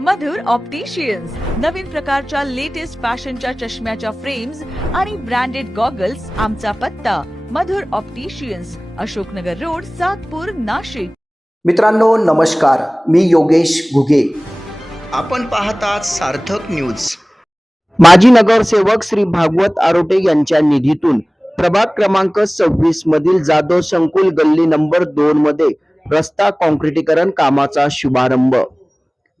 मधुर opticians नवीन प्रकारच्या latest फॅशनच्या चष्म्याच्या फ्रेम्स आणि ब्रँडेड गॉगल्स आमचा पत्ता. Madhur opticians Ashoknagar road Satpur Nashik. मित्रांनो नमस्कार. मी योगेश घुगे. आपण पाहतात सार्थक न्यूज माजी नगरसेवक श्री भागवत आरोटे यांच्या निधीतून प्रभाग क्रमांक सव्वीस मधील जाधव संकुल गल्ली नंबर दोन मध्ये रस्ता कॉन्क्रिटीकरण कामाचा शुभारंभ.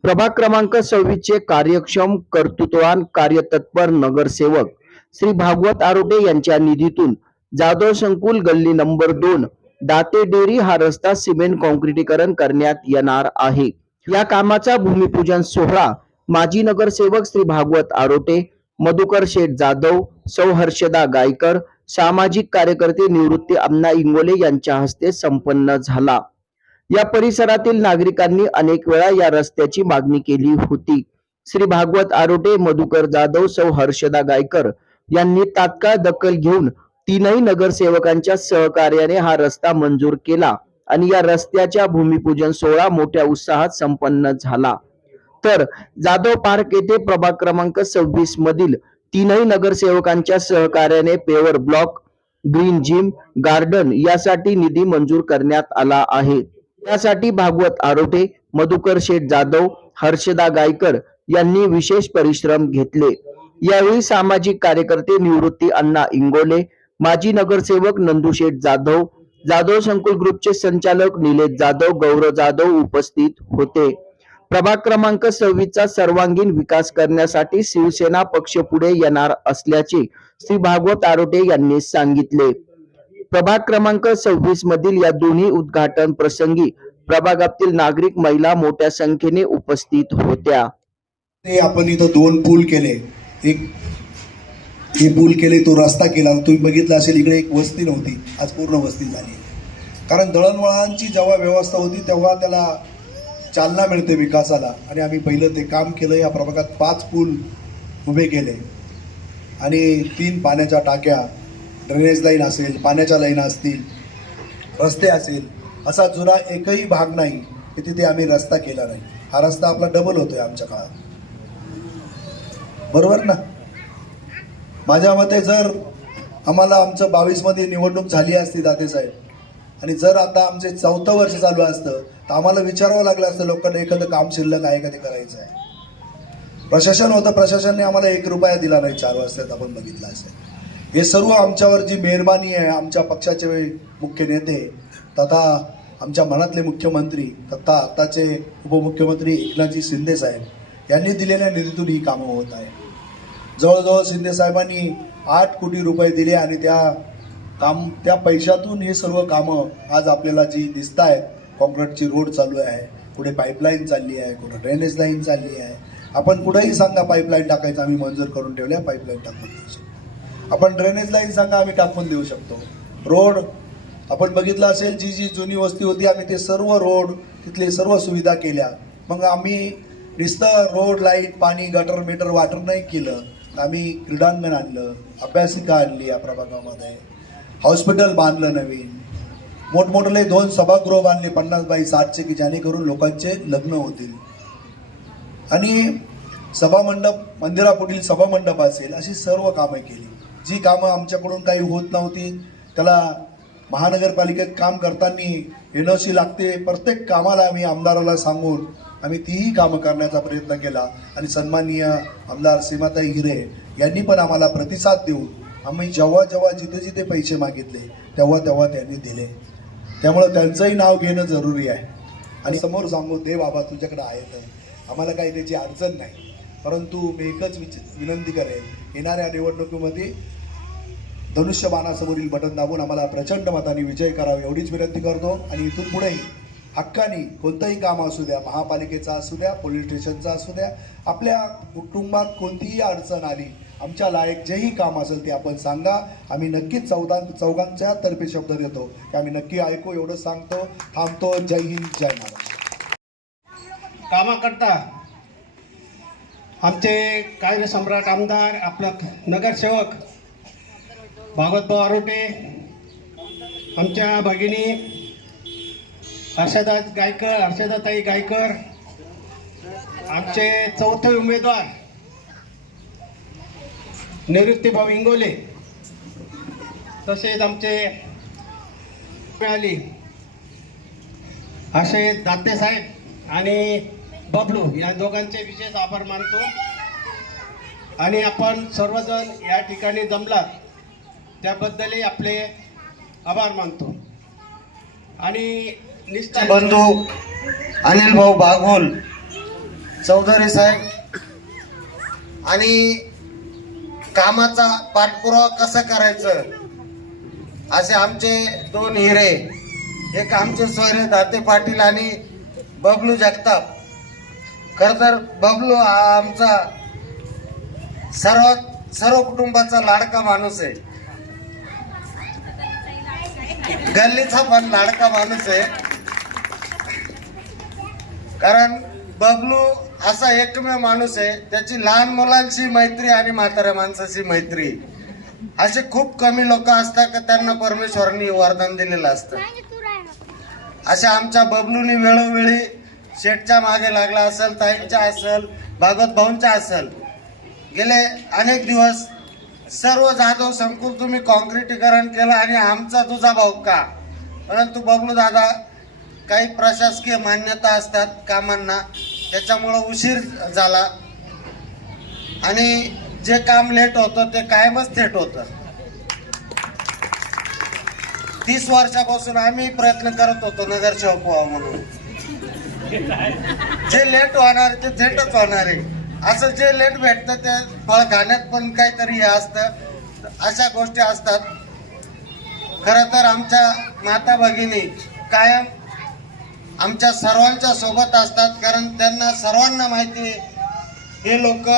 प्रभाग क्रमांक सव्वीसचे कार्यक्षम कर्तृत्वान कार्यतत्पर नगरसेवक श्री भागवत आरोटे यांच्या निधीतून जाधव संकुल गल्ली नंबर दोन दाते डेरी हा रस्ता सिमेंट कॉन्क्रिटीकरण करण्यात येणार आहे. या कामाचा भूमिपूजन सोहळा माजी नगरसेवक श्री भागवत आरोटे मधुकर शेठ जाधव सौ हर्षदा गायकर सामाजिक कार्यकर्ते निवृत्ती अण्णा इंगोले यांच्या हस्ते संपन्न झाला. या परिसरातील नागरिकांनी अनेक वेळा या रस्त्याची मागणी केली होती. श्री भागवत आरोटे मधुकर जाधव सौ हर्षदा गायकर यांनी तात्काळ दखल घेऊन तीनही नगरसेवकांच्या सहकार्याने हा रस्ता मंजूर केला आणि या रस्त्याच्या भूमिपूजन सोहळा मोठ्या उत्साहात संपन्न झाला. तर जाधव पार्क येथे प्रभाग क्रमांक सव्वीस मधील तीनही नगरसेवकांच्या सहकार्याने paver block green gym garden यासाठी निधी मंजूर करण्यात आला आहे. त्यासाठी भागवत आरोटे मधुकर शेठ जाधव हर्षदा गायकर यांनी विशेष परिश्रम घेतले. यावेळी सामाजिक कार्यकर्ते निवृत्ती अण्णा इंगोले माजी नगरसेवक नंदुशेठ जाधव जाधव संकुल ग्रुपचे संचालक निलेश जाधव गौरव जाधव उपस्थित होते. प्रभाग क्रमांक सव्वीसचा सर्वांगीण विकास करण्यासाठी शिवसेना पक्ष पुढे येणार असल्याचे श्री भागवत आरोटे यांनी सांगितले. प्रभाग क्रमांक सव्वीस मधील या दोन्ही उद्घाटन प्रसंगी प्रभागातील नागरिक महिला मोठ्या संख्येने उपस्थित होत्या. ते आपण इथं दोन पूल केले. एक हे पूल केले तो रस्ता केला. तुम्ही बघितलं असेल इकडे एक वस्ती नव्हती. आज पूर्ण वस्ती झाली. कारण दळणवळणांची जेव्हा व्यवस्था होती तेव्हा त्याला चालना मिळते विकासाला. आणि आम्ही पहिलं ते काम केलं या प्रभागात पाच पूल उभे केले. आणि तीन पाण्याच्या टाक्या ड्रेनेज लाईन असेल पाण्याच्या लाईन असतील रस्ते असेल असा जुना एकही भाग नाही की तिथे आम्ही रस्ता केला नाही. हा रस्ता आपला डबल होतोय आमच्या काळात. बरोबर ना? माझ्या मते जर आम्हाला आमचं बावीसमध्ये निवडणूक झाली असती दाते साहेब आणि जर आता आमचे चौथं वर्ष चालू असतं तर आम्हाला विचारावं लागलं असतं लोकांना एखादं काम शिल्लक आहे का ते करायचं आहे. प्रशासन होतं प्रशासनने आम्हाला एक रुपया दिला नाही चार वर्षात आपण बघितलं असेल. हे सर्व आमच्यावर जी मेहरबानी आहे आमच्या पक्षाचे मुख्य नेते तथा आमच्या मनातले मुख्यमंत्री तथा आत्ताचे उपमुख्यमंत्री एकनाथजी शिंदे साहेब यांनी दिलेल्या निधीतून ही कामं होत आहे जवळजवळ शिंदे साहेबांनी आठ कोटी रुपये दिले आणि त्या काम त्या पैशातून हे सर्व कामं आज आपल्याला जी दिसत आहेत कॉन्क्रीटची रोड चालू आहे कुठे पाईपलाईन चालली आहे कुठे ड्रेनेज लाईन चालली आहे आपण कुठेही सांगा पाईपलाईन टाकायचं आम्ही मंजूर करून ठेवल्या पाईपलाईन टाकून देऊ शकतो. आपण ड्रेनेज लाईन सांगा आम्ही टाकून देऊ शकतो? रोड आपण बघितलं असेल जी जी जुनी वस्ती होती आम्ही ते सर्व रोड तिथले सर्व सुविधा केल्या. मग आम्ही नुसतं रोड लाइट पाणी गटर मीटर वाटर नाही केलं. आम्ही क्रीडांगण आणलं अभ्यासिका आणली या प्रभागामध्ये. हॉस्पिटल बांधलं नवीन. मोठमोठले दोन सभागृह बांधले पन्नास बाई सातशे की जेणेकरून लोकांचे लग्न होतील. आणि सभामंडप मंदिरापुढील सभामंडप असेल अशी सर्व कामं केली. जी कामं आमच्याकडून काही होत नव्हती त्याला महानगरपालिकेत काम करताना एन ओ सी लागते प्रत्येक कामाला आम्ही आमदाराला सांगून आम्ही तीही कामं करण्याचा प्रयत्न केला. आणि सन्माननीय आमदार सीमाताई हिरे यांनी पण आम्हाला प्रतिसाद देऊन आम्ही जेव्हा जेव्हा जिथे जिथे पैसे मागितले तेव्हा तेव्हा त्यांनी दिले. त्यामुळं त्यांचंही नाव घेणं जरुरी आहे. आणि समोर सांगू दे बाबा तुझ्याकडे आहेत आम्हाला काही त्याची अडचण नाही. परंतु मी एकच विच विनंती करेन येणाऱ्या निवडणुकीमध्ये धनुष्यबाणासमोरील बटन दाबून आम्हाला प्रचंड मताने विजय करावा एवढीच विनंती करतो. आणि इथून पुढेही हक्कानी कोणतंही काम असू द्या महापालिकेचा असू द्या पोलीस स्टेशनचा असू द्या आपल्या कुटुंबात कोणतीही अडचण आली आमच्या लायक जेही काम असेल ते आपण सांगा. आम्ही नक्कीच चौदा चौघांच्या तर्फे शब्द देतो. की आम्ही नक्की ऐकू एवढं सांगतो. थांबतो. जय हिंद जय महाराज कामाकरता आमचे कार्यसम्राट आमदार आपला नगरसेवक भागवतभाऊ आरोटे आमच्या भगिनी हर्षदा गायकर हर्षदाताई गायकर आमचे चौथे उमेदवार निवृत्तीभाऊ इंगोले तसेच आमचे मिळाली असे दाते साहेब आणि बबलू या दोघांचे विशेष आभार मानतो. आणि आपण सर्वजण या ठिकाणी जमलात त्याबद्दलही आपले आभार मानतो. आणि निश्चित बंधू अनिल भाऊ बागोल चौधरी साहेब आणि कामाचा पाठपुरावा कसं करायचं? असे आमचे दोन हिरे एक आमचे सोयरे दाते पाटील आणि बबलू जगताप. खर तर बबलू हा आमचा सर्वात सर्व कुटुंबाचा लाडका माणूस आहे. गल्लीचा पण लाडका माणूस आहे. कारण बबलू असा एकमेव माणूस आहे त्याची लहान मुलांशी मैत्री आणि म्हाताऱ्या माणसाची मैत्री. असे खूप कमी लोक असतात का त्यांना परमेश्वरांनी वरदान दिलेलं असतं. अशा आमच्या बबलूनी वेळोवेळी शेठच्या मागे लागला असेल ताईंच्या असेल भागवत भाऊंच्या असेल. गेले अनेक दिवस सर्व जाधव संकुल तुम्ही कॉन्क्रिटीकरण केलं आणि आमचा तुझा भाऊ का? परंतु बबलू दादा काही प्रशासकीय मान्यता असतात कामांना त्याच्यामुळं उशीर झाला. आणि जे काम लेट होतं ते कायमच थेट होतं. तीस वर्षापासून आम्ही प्रयत्न करत होतो नगरसेवक व्हावं म्हणून. जे लेट होणार ते थेटच होणार आहे. असं जे लेट भेटतं ते फळ खाण्यात पण काहीतरी हे असतं. अशा गोष्टी असतात. खरं तर आमच्या माता भगिनी कायम आमच्या सर्वांच्या सोबत असतात कारण त्यांना सर्वांना माहिती आहे हे लोक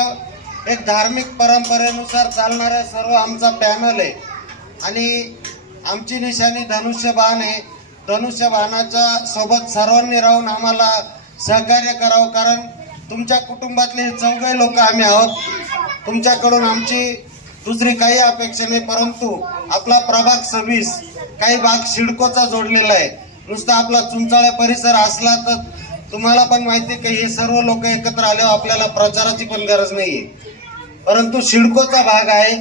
एक धार्मिक परंपरेनुसार चालणारे सर्व आमचा पॅनल आहे. आणि आमची निशाणी धनुष्यबाण आहे. धनुष्यबाणाच्या सोबत सर्वांनी राहून आम्हाला सहकार्य करावं कारण तुमच्या कुटुंबातले चौघे लोक आम्ही आहोत. तुमच्याकडून आमची दुसरी काही अपेक्षा नाही परंतु आपला प्रभाग सव्वीस काही भाग शिडकोचा जोडलेला आहे. नुसता आपला चुंचाळ्या परिसर असला तर तुम्हाला पण माहिती आहे की हे सर्व लोक एकत्र आल्यावर आपल्याला प्रचाराची पण गरज नाही परंतु शिडकोचा भाग आहे.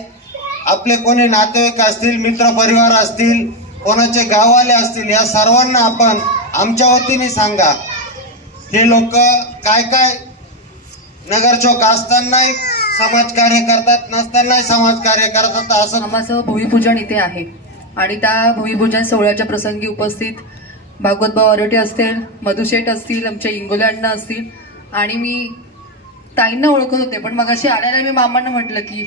आपले कोणी नातेवाईक असतील मित्र परिवार असतील कोणाचे गाववाले असतील या सर्वांना आपण आमच्या वतीने सांगा. हे लोक काय काय नगरचौक असतानाही समाजकार्य करतात नसतानाही समाजकार्य करतात असं मामाचं भूमिपूजन इथे आहे. आणि त्या भूमिपूजन सोहळ्याच्या प्रसंगी उपस्थित भागवतभाऊ आरोटे असतील मधुशेठ असतील आमच्या इंगोले अण्णा असतील. आणि मी ताईंना ओळखत होते पण मग अशी आल्याने मी मामांना म्हटलं की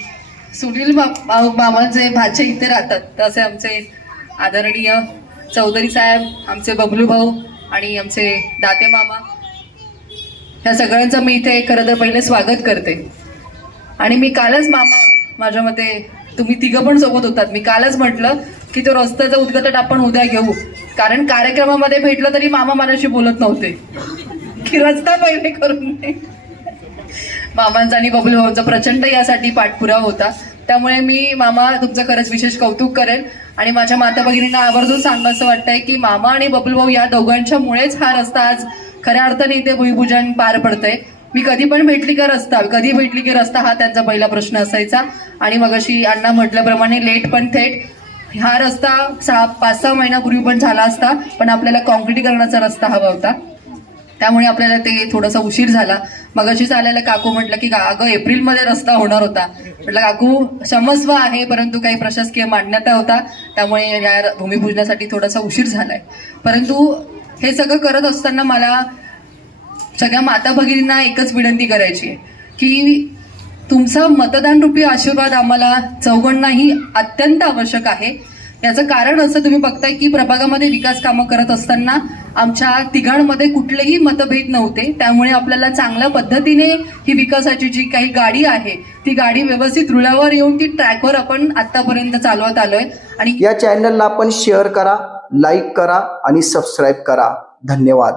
सुनील मा- मा- मामांचे भाचे इथे राहतात. तसे असे आमचे आदरणीय चौधरी साहेब आमचे बबलू भाऊ आणि आमचे दाते मामा. ह्या सगळ्यांचं मी इथे खरं तर पहिले स्वागत करते. आणि मी कालच मामा माझ्या मते तुम्ही तिघं पण सोबत होतात. मी कालच म्हटलं की तो रस्त्याचं उद्घाटन आपण उद्या घेऊ. कारण कार्यक्रमामध्ये भेटलं तरी मामा माझ्याशी बोलत नव्हते. की रस्ता पहिले करून नाही मामांचा आणि बबलू भाऊंचा प्रचंड यासाठी पाठपुरावा होता. त्यामुळे मी मामा तुमचं खरंच विशेष कौतुक करेन. आणि माझ्या माता भगिनींना आवर्जून सांगा असं वाटतंय की मामा आणि बबलू भाऊ या दोघांच्या मुळेच हा रस्ता आज खऱ्या अर्थाने इथे भूमिपूजन पार पडतंय. मी कधी पण भेटली का रस्ता? कधी भेटली की रस्ता? हा त्यांचा पहिला प्रश्न असायचा. आणि मग अशी अण्णा म्हटल्याप्रमाणे लेट पण थेट. हा रस्ता सहा पाच सहा महिन्यापूर्वी पण झाला असता पण आपल्याला कॉन्क्रिटीकरणाचा रस्ता हवा होता. त्यामुळे आपल्याला ते थोडासा उशीर झाला. मग अशीच आलेला काकू म्हटलं की अगं एप्रिलमध्ये रस्ता होणार होता. म्हटलं काकू क्षमस्व आहे परंतु काही प्रशासकीय मान्यता होता. त्यामुळे या भूमिपूजनासाठी थोडासा उशीर झालाय. परंतु हे सगळं करत असताना मला सगळ्या माता भगिनींना एकच विनंती करायची आहे की तुमचा मतदान रूपी आशीर्वाद आम्हाला चौघांनाही अत्यंत आवश्यक आहे. याचं कारण असं तुम्ही बघताय की प्रभागामध्ये विकास कामं करत असताना आमच्या तिघांमध्ये कुठलेही मतभेद नव्हते. त्यामुळे आपल्याला चांगल्या पद्धतीने ही विकासाची जी काही गाडी आहे ती गाडी व्यवस्थित रुळावर येऊन ती ट्रॅकवर आपण आतापर्यंत चालवत आलोय. आणि या चॅनलला आपण शेअर करा लाईक करा आणि सबस्क्राईब करा. धन्यवाद.